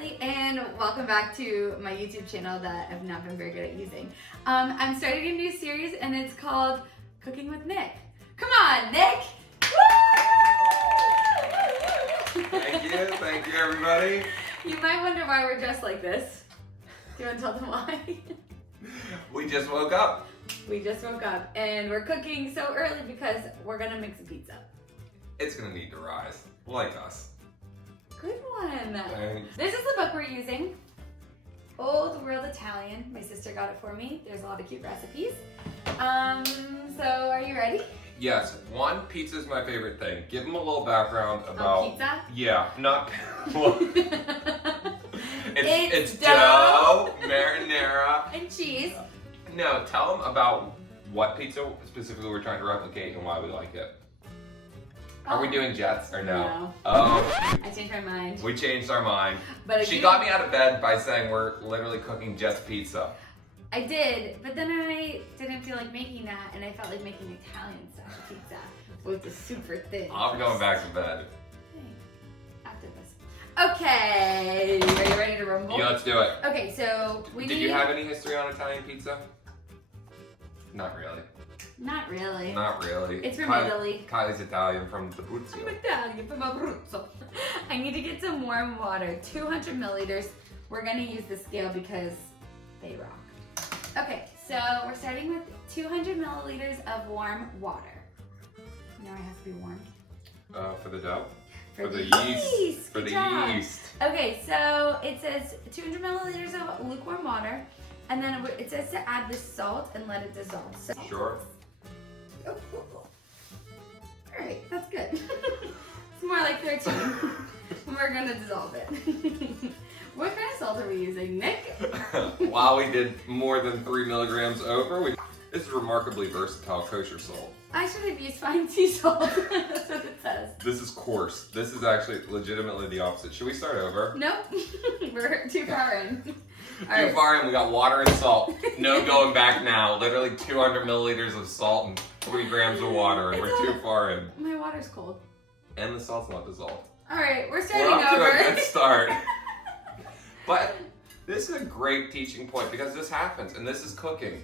Kylie, and welcome back to my YouTube channel that I've not been very good at using. I'm starting a new series and it's called Cooking with Nick. Come on, Nick! Thank you everybody. You might wonder why we're dressed like this. Do you want to tell them why? We just woke up. We just woke up and we're cooking so early because we're gonna make some pizza. It's gonna need to rise, like us. Good one. Thanks. This is the book we're using. Old World Italian. My sister got it for me. There's a lot of cute recipes. So are you ready? Yes, pizza is my favorite thing. Give them a little background about pizza? Yeah, not it's dough, marinara, and cheese. No, tell them about what pizza specifically we're trying to replicate and why we like it. Are we doing Jets or no? No. Oh. I changed my mind. We changed our mind. But she got me out of bed by saying we're literally cooking Jets pizza. I did, but then I didn't feel like making that, and I felt like making Italian style pizza with the super thin. I'm going back to bed. After this. Okay, are you ready to rumble? Yeah, let's do it. Okay, so Did you have any history on Italian pizza? Not really. Not really. Not really. It's from Italy. Kylie's Italian from Abruzzo. I'm Italian from Abruzzo. I need to get some warm water, 200 milliliters. We're gonna use the scale because they rock. Okay, so we're starting with 200 milliliters of warm water. Now it has to be warm. For the dough? For the yeast. For Good the job. yeast. Okay, so it says 200 milliliters of lukewarm water, and then it says to add the salt and let it dissolve. So, Sure. oh. All right, that's good. It's more like 13. We're gonna dissolve it. What kind of salt are we using, Nick? While we did more than 3 milligrams over, this is remarkably versatile kosher salt. I should have used fine sea salt. That's what it says. This is coarse. This is actually legitimately the opposite. Should we start over? Nope. We're too far in. Too far in. We got water and salt. No going back now. Literally 200 milliliters of salt and 3 grams of water, and we're too far in. My water's cold. And the salt's not dissolved. All right, we're starting We're off over. to a good start. But this is a great teaching point because this happens, and this is cooking.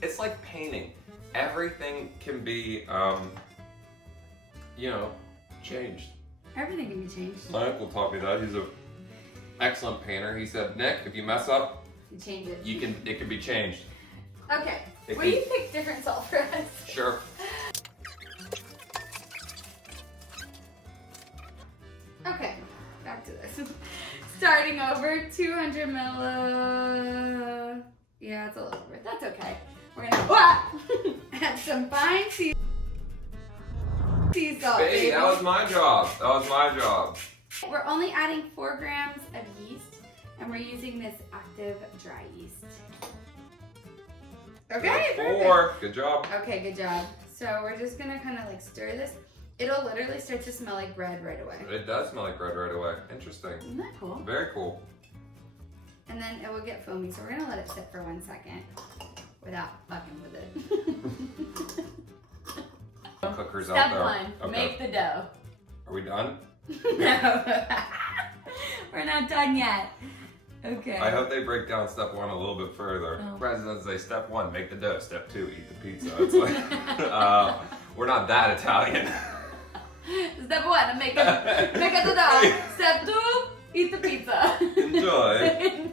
It's like painting. Everything can be, changed. Everything can be changed. My uncle taught me that. He's an excellent painter. He said, Nick, if you mess up, You change it. it can be changed. Okay. Will you pick different salt for us? Sure. Okay, back to this. Starting over, 200 yeah, it's a little over. That's okay. We're gonna add some fine sea salt. Hey, that was my job. That was my job. We're only adding 4 grams of yeast, and we're using this active dry yeast. Okay, That's 4. Good job. Okay, good job. So we're just gonna kind of like stir this. It'll literally start to smell like bread right away. It does smell like bread right away. Interesting. Isn't that cool? Very cool. And then it will get foamy, so we're gonna let it sit for 1 second without fucking with it. Cookers out there. Step 1, make the dough. Are we done? No, we're not done yet. Okay. I hope they break down step 1 a little bit further. Oh. Presidents say step 1, make the dough. Step 2, eat the pizza. It's like, we're not that Italian. Step 1, make the dough. Step 2, eat the pizza. Enjoy.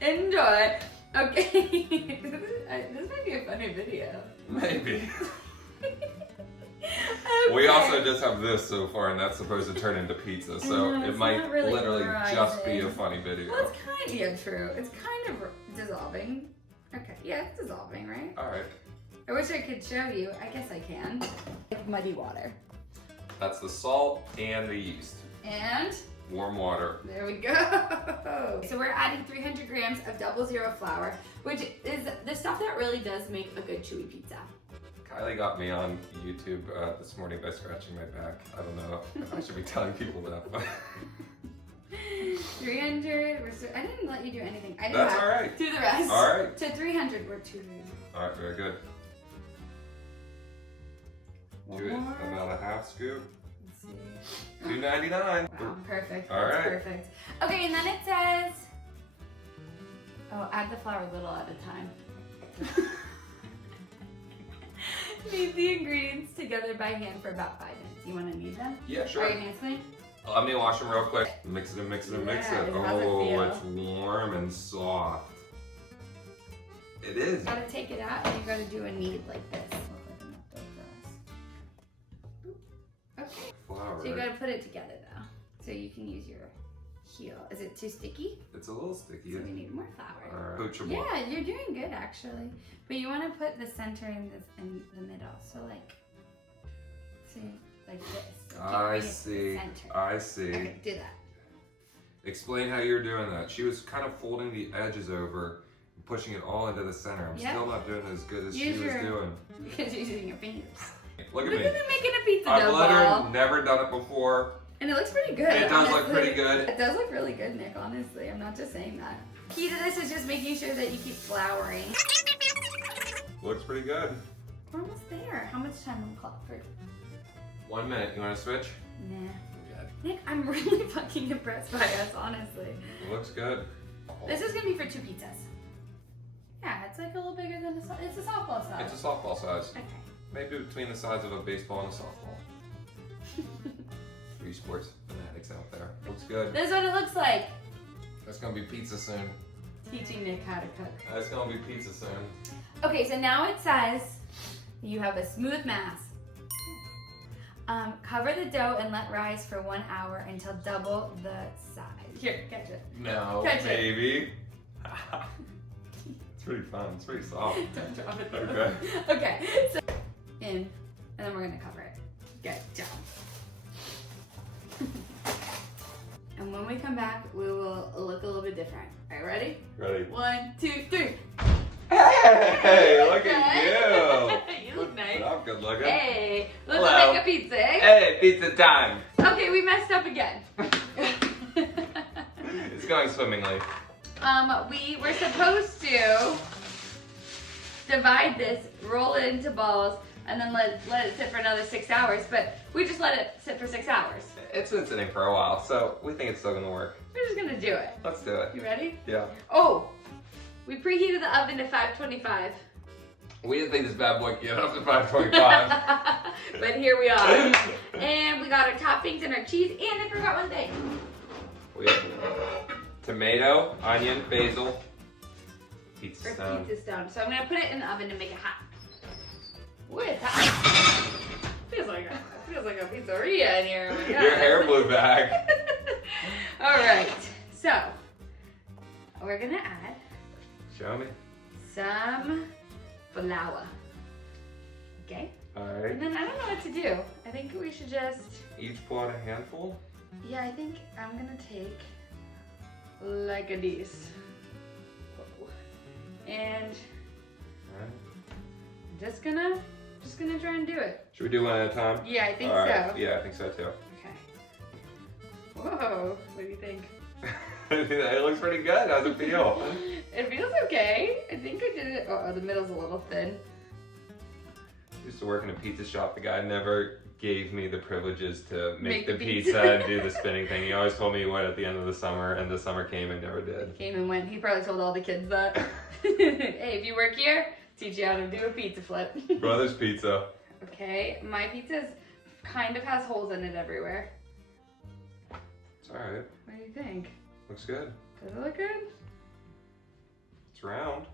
Enjoy. Okay. This might be a funny video. Maybe. Okay. We also just have this so far, and that's supposed to turn into pizza, so know, it it's might not really literally just be a rising. funny video. Well, it's kind of true. It's kind of dissolving. Okay, yeah, it's dissolving, right? Alright. I wish I could show you. I guess I can. Like muddy water. That's the salt and the yeast. And Warm water. there we go. So we're adding 300 grams of 00 flour, which is the stuff that really does make a good chewy pizza. Kylie got me on YouTube this morning by scratching my back. I don't know if I should be telling people that, but 300. I didn't let you do anything. I did that's that. alright. Do the rest. Alright. To 300. We're 200. Alright, very good. Do it One more. about a half scoop. see. $2.99. Wow, perfect. All That's right. perfect. Okay, and then it says, oh, add the flour a little at a time. Knead the ingredients together by hand for about 5 minutes. You want to knead them? Yeah, Are sure. your hands clean? Let me wash them real quick. Mix it and mix it and mix Yeah, it. how's it Oh, feel? it's warm and soft. It is. You gotta take it out and you gotta do a knead like this. Okay. Flour. So you gotta put it together though. So you can use your heel. Is it too sticky? It's a little sticky. So we need more flour. Coachable. Yeah, you're doing good actually. But you wanna put the center in the middle. So like, see, like this. So keep I bringing it to the see. center. I see. Okay, do that. Explain how you're doing that. She was kind of folding the edges over and pushing it all into the center. I'm Yeah. still not doing as good as Use she was your- doing. Because you're using your fingers. Look at Look me. at them making a pizza I've dough literally ball. never done it before. And it looks pretty good. It does look honestly. pretty good. It does look really good, Nick, honestly. I'm not just saying that. Key to this is just making sure that you keep flouring. Looks pretty good. We're almost there. How much time on the clock for? 1 minute. You want to switch? Nah. Good. Nick, I'm really fucking impressed by us, honestly. It looks good. This is gonna be for 2 pizzas. Yeah, it's like a little bigger than it's a softball size. It's a softball size. Okay. Maybe between the size of a baseball and a softball. 3 sports fanatics out there. Looks good. This is what it looks like. That's gonna be pizza soon. Teaching Nick how to cook. That's gonna be pizza soon. Okay, so now it says you have a smooth mass. Cover the dough and let rise for 1 hour until double the size. Here, catch it. No, Catch it. baby. It's pretty fun. It's pretty soft. Don't drop it. Okay. Okay, so in, and then we're gonna cover it. Good job. And when we come back, we will look a little bit different. All right, ready? Ready? 1, 2, 3. Hey, look Okay. at you. You look nice. I'm good looking. Hey, let's Hello. make a pizza. Eh? Hey, pizza time. Okay, we messed up again. It's going swimmingly. We were supposed to divide this, roll it into balls, and then let it sit for another 6 hours, but we just let it sit for 6 hours. It's been sitting for a while, so we think it's still gonna work. We're just gonna do it. Let's do it. You ready? Yeah. Oh, we preheated the oven to 525. We didn't think this bad boy could get up to 525. But here we are. And we got our toppings and our cheese, and I forgot one thing. We have tomato, onion, basil, pizza Our stone. pizza stone. So I'm gonna put it in the oven to make it hot. Ooh, it's hot. Feels like a pizzeria in here. Oh my God. Your hair blew back. All right. So we're gonna add Show me. some flour. Okay. Alright. And then I don't know what to do. I think we should just. Each pull out a handful. Yeah, I think I'm gonna take like a this. And Alright. I'm just gonna try and do it. Should we do one at a time? Yeah, I think Alright. so. Yeah, I think so too. Okay. Whoa, what do you think? It looks pretty good. How's it feel? It feels okay. I think I did it. Oh, the middle's a little thin. I used to work in a pizza shop. The guy never gave me the privileges to make the pizza. pizza and do the spinning thing. He always told me what at the end of the summer, and the summer came and never did. Came and went. He probably told all the kids that. Hey, if you work here, teach you how to do a pizza flip. Brothers Pizza. Okay, my pizza kind of has holes in it everywhere. It's alright. What do you think? Looks good. Does it look good? It's round.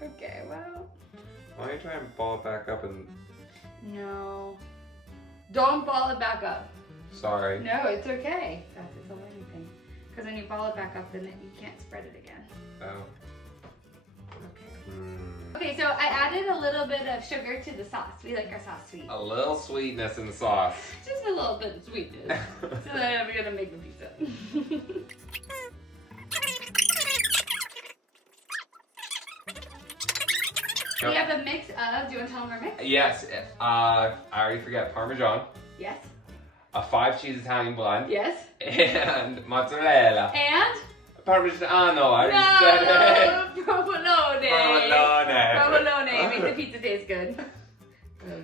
Okay, well. Why don't you try and ball it back up and... No. Don't ball it back up. Sorry. No, it's okay. That's it's a learning thing. Because when you ball it back up, then you can't spread it again. Oh. Okay. Mm. Okay, so I added a little bit of sugar to the sauce. We like our sauce sweet. A little sweetness in the sauce. Just a little bit of sweetness. So then I'm gonna make the pizza. We have a mix of, do you want to tell them our mix? Yes. I already forgot Parmesan. Yes. A 5-cheese Italian blend. Yes. And mozzarella. And? Parmigiano, I already said it. No, provolone. Provolone. Provolone. Make the pizza taste good.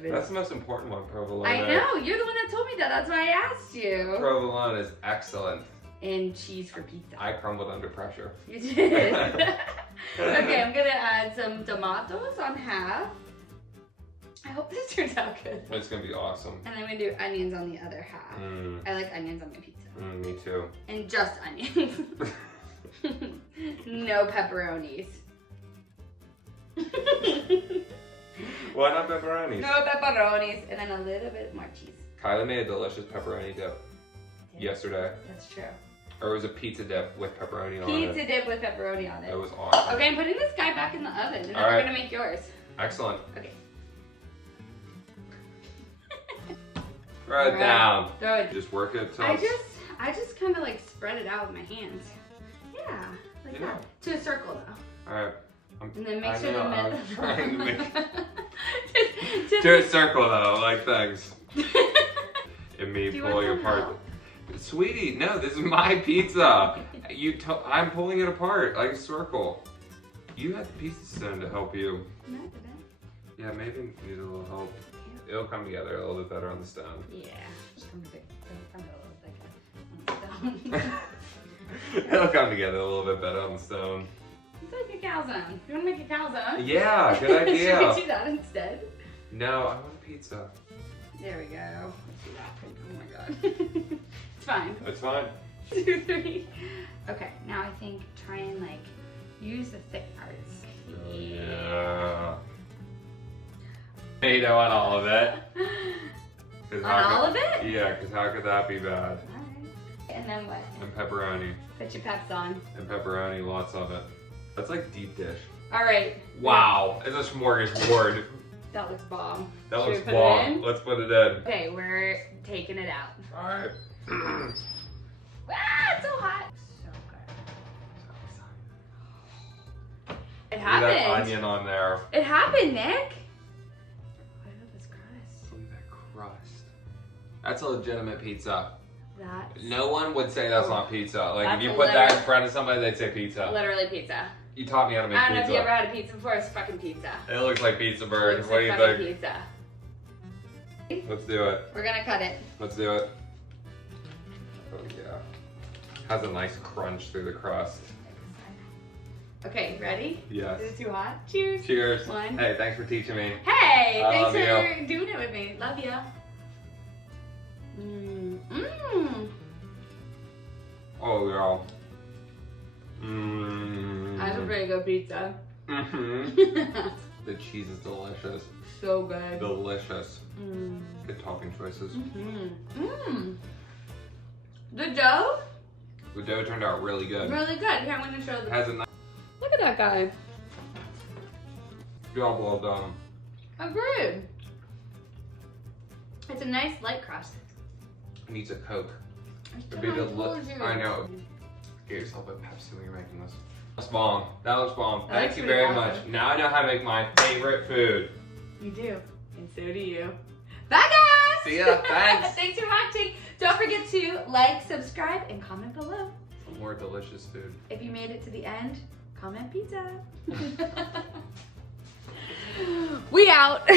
That's the most important one, provolone. I know. You're the one that told me that. That's why I asked you. Provolone is excellent. And cheese for pizza. I crumbled under pressure. You did. Okay, I'm gonna add some tomatoes on half. I hope this turns out good. It's gonna be awesome. And I'm gonna do onions on the other half. I like onions on my pizza. Me too. And just onions. No pepperonis. Why not pepperonis? No pepperonis. And then a little bit more cheese. Kylie made a delicious pepperoni dip yesterday. That's true. Or it was a pizza dip with pepperoni on it. Pizza dip with pepperoni on it. It was awesome. Okay, I'm putting this guy back in the oven, and then All we're right. gonna make yours. Excellent. Okay. Throw it down. Throw it. Just work it till I just kind of like spread it out with my hands. Yeah, like that. To a circle though. All right. And then make sure the I middle. was trying to make just to a circle though, like things. And me Do you pulling want some apart. help? Sweetie, no, this is my pizza. I'm pulling it apart like a circle. You had the pizza stone to help you. No, I didn't. Yeah, maybe you need a little help. It'll come together a little bit better on the stone. Yeah. Just come a little bit on the stone. It'll come together a little bit better on the stone. It's like a calzone. You want to make a calzone? Yeah, good idea. Should we do that instead? No, I want a pizza. There we go. Let's do that. Oh my god. It's fine. That's fine. 2, 3. Okay, now I think try and like use the thick parts. Yeah. Tomato on all of it. On all of it? Yeah, because how could that be bad? Alright. And then what? And pepperoni. Put your peps on. And pepperoni, lots of it. That's like deep dish. Alright. Wow, it's a smorgasbord. That looks bomb. That Should we looks put it bomb. in? Let's put it in. Okay, we're taking it out. Alright. Ah, it's so hot. So good. It Look at that happened. onion on there. It happened, Nick. What about this crust? Look at that crust. That's a legitimate pizza. That's No one would say that's not pizza. Like That's if you a put that in letter- front of somebody, they'd say pizza. literally pizza. You taught me how to make I don't know if you ever pizza. had a pizza before. It's fucking pizza. It looks like pizza bird. Looks What do like you fucking think? pizza. Let's do it. We're gonna cut it. Let's do it. Oh yeah. Has a nice crunch through the crust. Okay, ready? Yes. Is it too hot? Cheers. Cheers. One. Hey, thanks for teaching me. Hey, I thanks love for doing it with me. Love ya. Oh yeah. Mmm. That's a pretty good pizza. The cheese is delicious. So good. Delicious. Good topping choices. The dough? The dough turned out really good. Really good. Here, I'm gonna show It the. has a nice Look at that guy. job well done. Agreed. It's a nice light crust. It needs a Coke. It'd be I told you. I know. Get yourself a Pepsi when you're making this. That's bomb. That looks bomb. That Thank looks you pretty very awesome. much. Now I know how to make my favorite food. You do. And so do you. Bye guys! See ya. Thanks. Thanks for watching. Don't forget to like, subscribe, and comment below. For more delicious food. If you made it to the end, comment pizza. We out.